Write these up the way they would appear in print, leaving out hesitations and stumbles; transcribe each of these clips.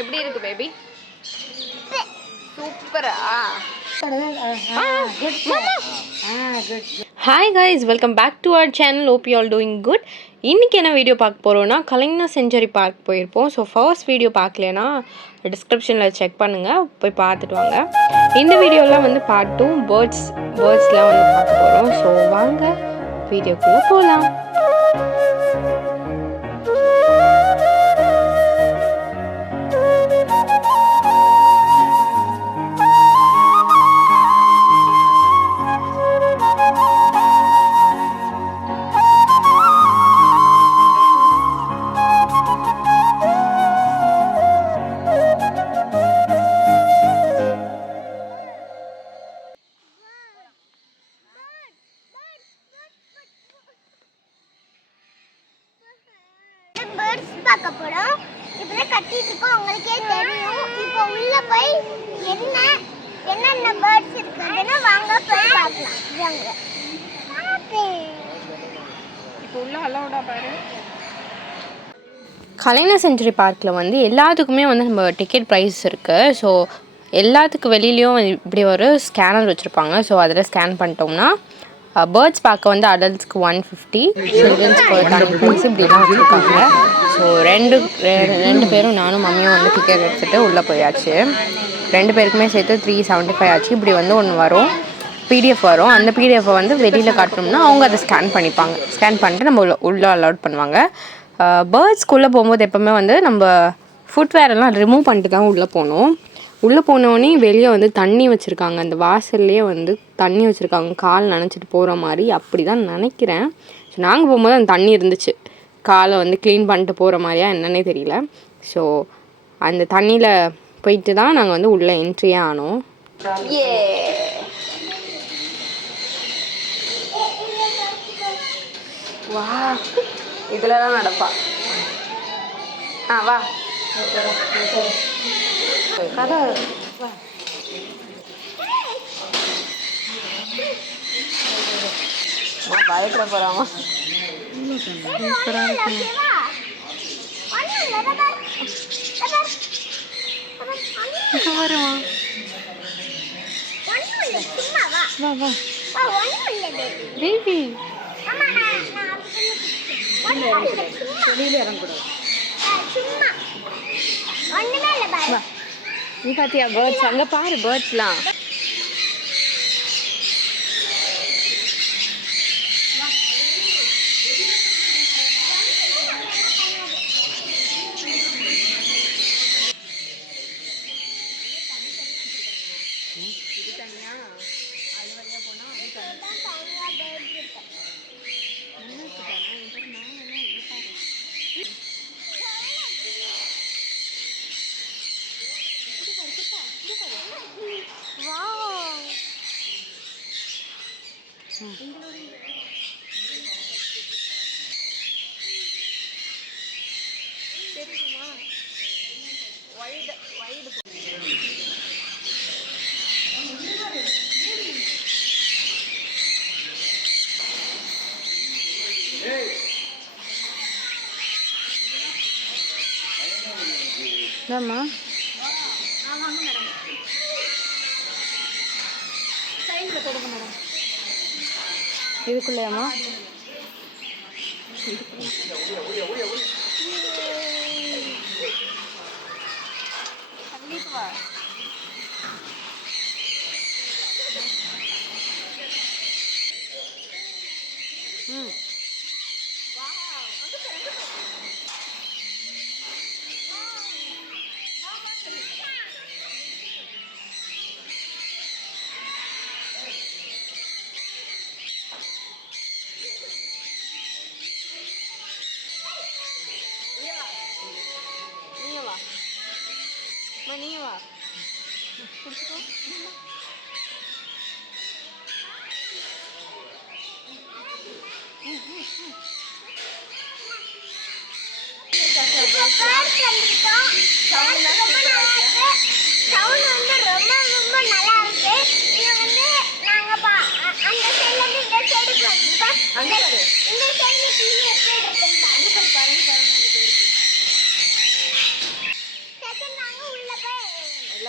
எப்படி இருக்கு பேபி? சூப்பரா? Hi guys, welcome back to our channel. Hope you all doing good. இன்றைக்கி என்ன வீடியோ பார்க்க போகிறோன்னா, கலைஞர் செஞ்சுரி பார்க் போயிருப்போம். ஸோ ஃபர்ஸ்ட் வீடியோ பார்க்கலனா டிஸ்கிரிப்ஷனில் செக் பண்ணுங்கள், போய் பார்த்துட்டு வாங்க. இந்த வீடியோலாம் வந்து பார்ட் 2 பேர்ட்ஸ்லாம் வந்து பார்க்க போகிறோம். ஸோ வாங்க வீடியோக்குள்ளே போகலாம். பேர்ட்ஸ் பார்க்க போறோம். இப்பதான் கட்டிட்டு இருக்கோம், உங்களுக்கே தெரியும். இப்போ உள்ள போய் என்னென்ன பேர்ட்ஸ் இருக்குன்னு வாங்க போய் பார்க்கலாம். வாங்க. இப்போ உள்ள அலௌடா பாரு. கலைஞர் செஞ்சுரி பார்க்கில் வந்து எல்லாத்துக்குமே வந்து நம்ம டிக்கெட் ப்ரைஸ் இருக்குது. ஸோ எல்லாத்துக்கு வெளியிலையும் இப்படி ஒரு ஸ்கேனர் வச்சுருப்பாங்க. ஸோ அதில் ஸ்கேன் பண்ணிட்டோம்னா பேர்ட்ஸ் பார்க்க வந்து அடல்ட்ஸ்க்கு 150, சில்ட்ரன்ஸ்க்கு தனி ப்ரைஸ் இப்படிலாம் வச்சுருக்காங்க. ஸோ ரெண்டு பேரும் நானும் மம்மியும் வந்து டிக்கெட் எடுத்துகிட்டு உள்ளே போயாச்சு. 2 பேருக்குமே சேர்த்து 375 ஆச்சு. இப்படி வந்து ஒன்று வரும், பிடிஎஃப் வரும். அந்த பிடிஎஃப்பை வந்து வெளியில் காட்டணும்னா அவங்க அதை ஸ்கேன் பண்ணிப்பாங்க. ஸ்கேன் பண்ணிட்டு நம்ம உள்ளே அலௌட் பண்ணுவாங்க. பேர்ட்ஸ்க்குள்ளே போகும்போது எப்போவுமே வந்து நம்ம ஃபுட்வேரெல்லாம் ரிமூவ் பண்ணிட்டு தான் உள்ளே போகணும். உள்ளே போனோடனே வெளியே வந்து தண்ணி வச்சுருக்காங்க. அந்த வாசல்லையே வந்து தண்ணி வச்சுருக்காங்க, கால் நனைச்சிட்டு போகிற மாதிரி. அப்படி தான் நினைக்கிறேன். ஸோ நாங்கள் போகும்போது அந்த தண்ணி இருந்துச்சு, காலை வந்து க்ளீன் பண்ணிட்டு போகிற மாதிரியா என்னன்னே தெரியல. ஸோ அந்த தண்ணியில் போயிட்டு தான் நாங்கள் வந்து உள்ளே என்ட்ரியே ஆனோம். வா, இதில் தான் நடப்பா. வா கதை. பயப்பட போறாமா? நீ பாத்தியா பேர்ட்ஸ்? அங்க பாரு பேர்ட்ஸ்லாம். ஆமா, இதுக்குள்ளேயாமா? நீங்க வா, பிடிச்சிக்கோ.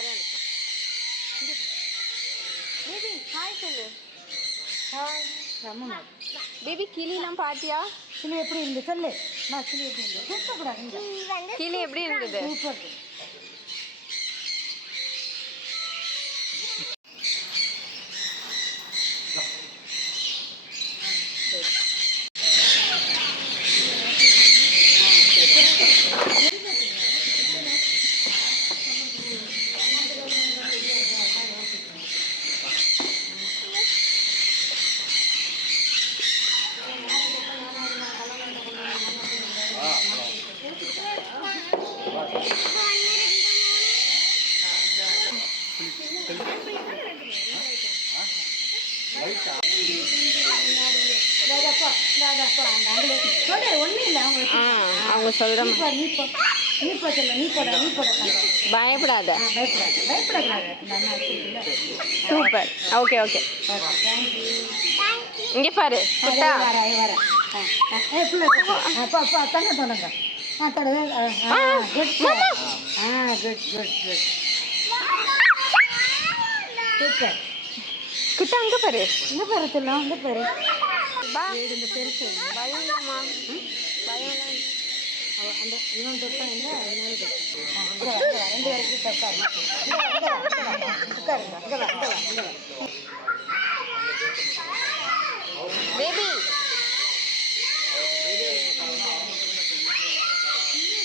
எல்லாரும் இருக்கலாம். பேபி ஹாய் சொல்லு. ஹாய் ரம்மம்மா. பேபி கிளிலாம் பாத்தியா? கிளி எப்படி இருந்து சொல்லு. நான் கிளி எப்படி இருந்து கூப்பிடக்கூடாது. கிளி எப்படி இருந்தது? சூப்பர். அவங்க சொல்ற பயப்படாத. சூப்பர். Okay okay. இங்கே பாரு குட்டா. குட்டா அங்கே பாரு. இங்கே பாரு சொல்லலாம். இங்கே பாரு. பா இந்த பெருசு பயம் இல்லைம்மா. பயம் இல்லை. அந்த இன்னொன்று தொட்டா இல்லை. அதனால ரெண்டு வரைக்கும் தொட்டாரு. பேபி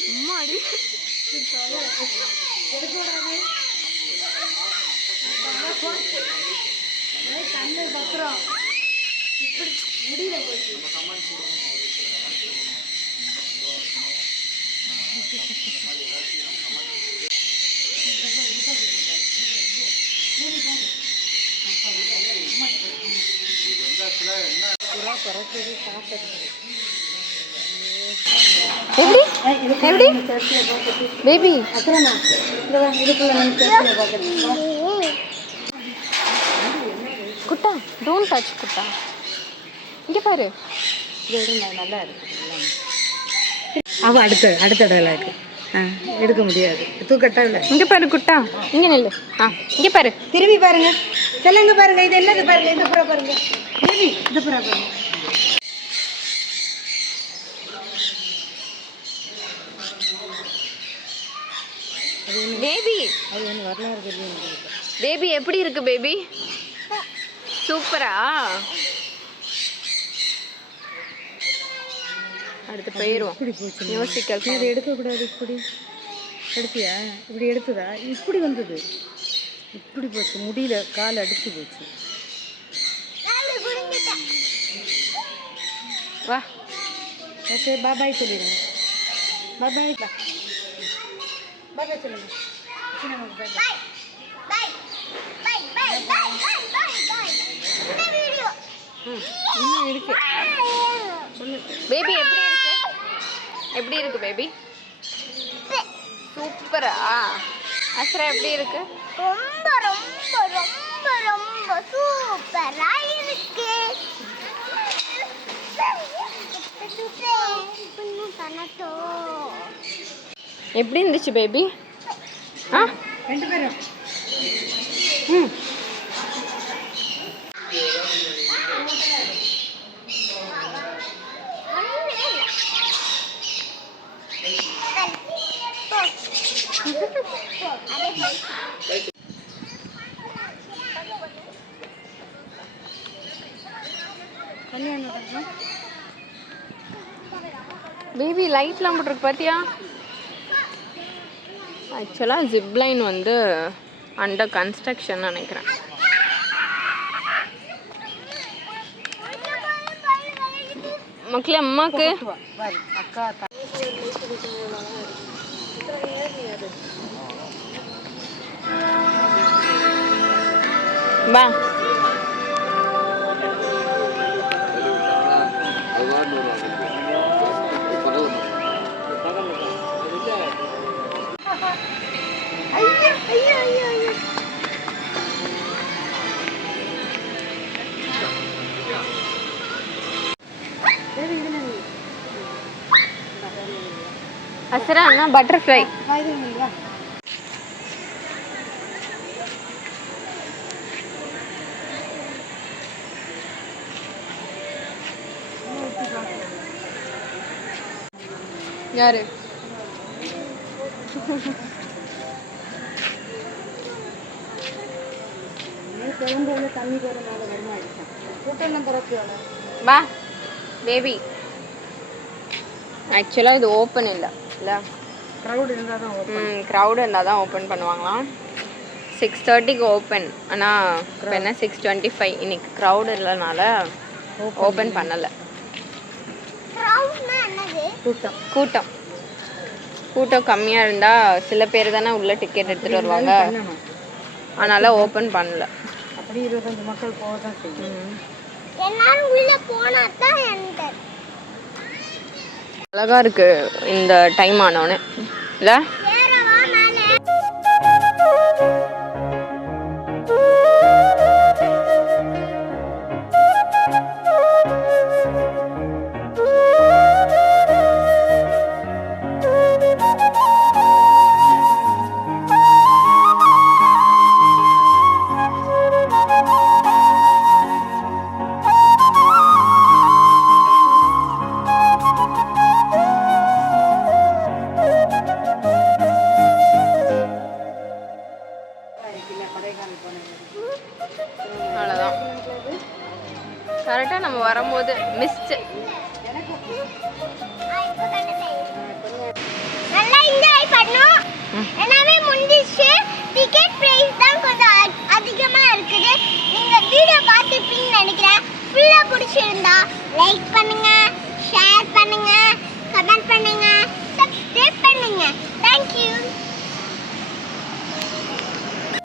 அம்மாடி கண்ணு பத்திரம் இப்படி முடியல போச்சு. எப்படி பேபி குட்டா டோன்ட் டச் குட்டா. இங்கே பாரு. நல்லா இருக்கு. அவள் அடுத்தடல இருக்கு. எடுக்க முடியாது. தூக்கட்டா இல்லை. இங்கே பாரு குட்டா. இங்கே நில்லு. இங்கே பாரு. திரும்பி பாருங்க. சொல்லுங்க பாருங்க. இது என்னது பாருங்க. இந்த புறா பாருங்க. பேபி இந்த புறா பாருங்க. பேபி அது ஒன்று வரலாறு பேபி எப்படி இருக்கு பேபி? சூப்பரா. அடுத்து போயிடுவோம். இப்படி போச்சு. மியூசிக்கல் இதை எடுக்கக்கூடாது. இப்படி எடுத்தியா? இப்படி எடுத்ததா? இப்படி வந்தது. இப்படி போச்சு. முடியல. கால் அடிச்சு போச்சு. வா. ஓகே பாபாய் சொல்லிடுங்க. பாபாய் பாபாய் சொல்லுங்க. இன்னும் இருக்கு. பேபி எப்படி இருக்கு? எப்படி இருக்கு பேபி? சூப்பரா. அஸ்ரா எப்படி இருக்கு? ரொம்ப ரொம்ப ரொம்ப ரொம்ப சூப்பரா இருக்கு. எப்படி இருந்துச்சு பேபி? ரெண்டு பேரும் பேபி லைட்லாம் போட்டிருக்கு பார்த்தியா? ஆக்சுவலாக ஜிப்லைன் வந்து அண்டர் கன்ஸ்ட்ரக்ஷன் நினைக்கிறேன். மக்களே அம்மாக்கு அக்கா பா. அசரா அண்ணா பட்டர்ஃப்ளை. யாரு குழந்தைல தண்ணி போகிறனால வருமா கூட்டம் திறக்கு வா பேபி. ஆக்சுவலாக இது ஓப்பன் இல்லை க்ரௌட் இருந்தால் தான் க்ரௌடு இருந்தால் தான் ஓப்பன் பண்ணுவாங்களாம். 6:30க்கு ஓப்பன். ஆனால் இப்போ என்ன 6:25. இன்னைக்கு க்ரௌடு இல்லைனால ஓப்பன் பண்ணலை. க்ரௌட்னா என்னது? கூட்டம் கூட்டம் கம்மியாக இருந்தால் சில பேர் தானே உள்ளே டிக்கெட் எடுத்துகிட்டு வருவாங்க, அதனால் ஓப்பன் பண்ணல. அப்படி 25 மக்கள் போக தான் செய்யும். எல்லாரும் உள்ள போனா தான் என்டர். அழகாக இருக்குது இந்த டைம் ஆனோடனே இல்லை? ஏறவா மேலே? அவ்வளோதான். கரெக்டாக நம்ம வரும்போது மிஸ்டு. நல்லா என்ஜாய் பண்ணோம். எல்லாமே முடிஞ்சிச்சு. டிக்கெட் பிரைஸ் தான் கொஞ்சம் அதிகமா இருக்குது. நீங்க வீடியோ பார்த்துப்பீங்கன்னு நினைக்கிறேன். ஃபுல்லா பிடிச்சிருந்தா லைக் பண்ணுங்க, ஷேர் பண்ணுங்க, கமெண்ட் பண்ணுங்க, சப்ஸ்கிரைப் பண்ணுங்க. Thank you.